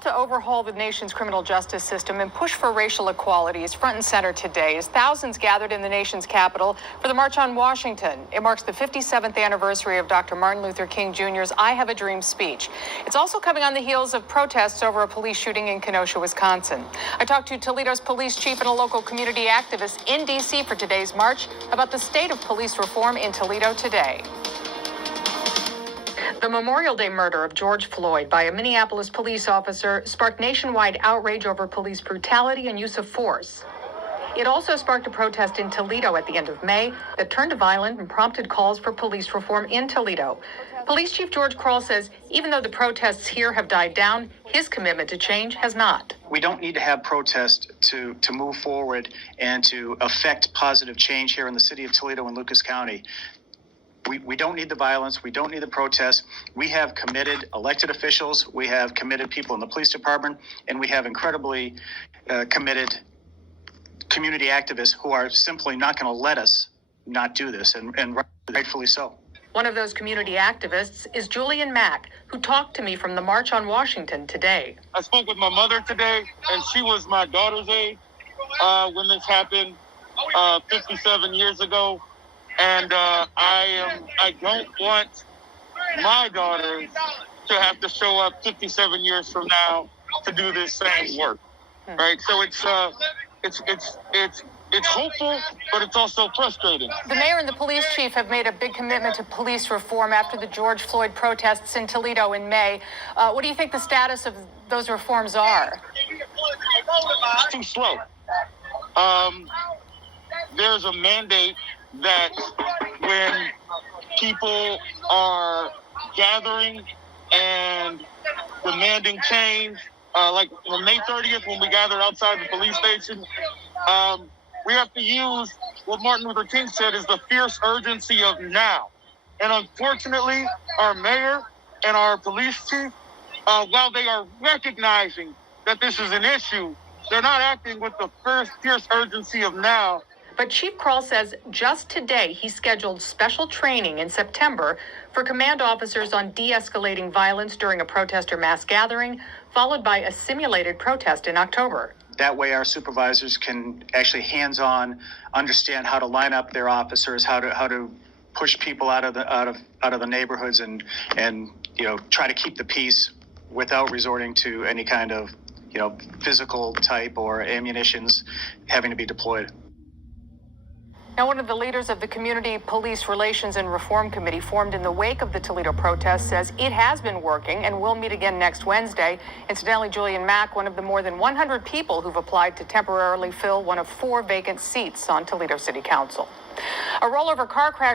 call to overhaul the nation's criminal justice system and push for racial equality is front and center today as thousands gathered in the nation's capital for the March on Washington. It marks the 57th anniversary of Dr. Martin Luther King Jr.'s I Have a Dream speech. It's also coming on the heels of protests over a police shooting in Kenosha, Wisconsin. I talked to Toledo's police chief and a local community activist in D.C. for today's march about the state of police reform in Toledo today. The Memorial Day murder of George Floyd by a Minneapolis police officer sparked nationwide outrage over police brutality and use of force. It also sparked a protest in Toledo at the end of May that turned violent and prompted calls for police reform in Toledo. Police Chief George Kroll says even though the protests here have died down, his commitment to change has not. We don't need to have protests to move forward and to affect positive change here in the city of Toledo and Lucas County. We don't need the violence. We don't need the protests. We have committed elected officials. We have committed people in the police department, and we have incredibly committed community activists who are simply not going to let us not do this, and rightfully so. One of those community activists is Julian Mack, who talked to me from the March on Washington today. I spoke with my mother today, and she was my daughter's age when this happened 57 years ago. And I don't want my daughters to have to show up 57 years from now to do this same work, right? So it's hopeful, but it's also frustrating. The mayor and the police chief have made a big commitment to police reform after the George Floyd protests in Toledo in May. What do you think the status of those reforms are? It's too slow. There's a mandate that when people are gathering and demanding change, like on May 30th when we gathered outside the police station, we have to use what Martin Luther King said is the fierce urgency of now. And unfortunately, our mayor and our police chief, while they are recognizing that this is an issue, they're not acting with the fierce urgency of now. But Chief Kroll says just today he scheduled special training in September for command officers on de-escalating violence during a protest or mass gathering, followed by a simulated protest in October. That way our supervisors can actually hands-on understand how to line up their officers, how to push people out of the neighborhoods and try to keep the peace without resorting to any kind of physical type or ammunitions having to be deployed. Now, one of the leaders of the Community Police Relations and Reform Committee formed in the wake of the Toledo protests says it has been working and will meet again next Wednesday. Incidentally, Julian Mack, one of the more than 100 people who've applied to temporarily fill one of 4 vacant seats on Toledo City Council. A rollover car crash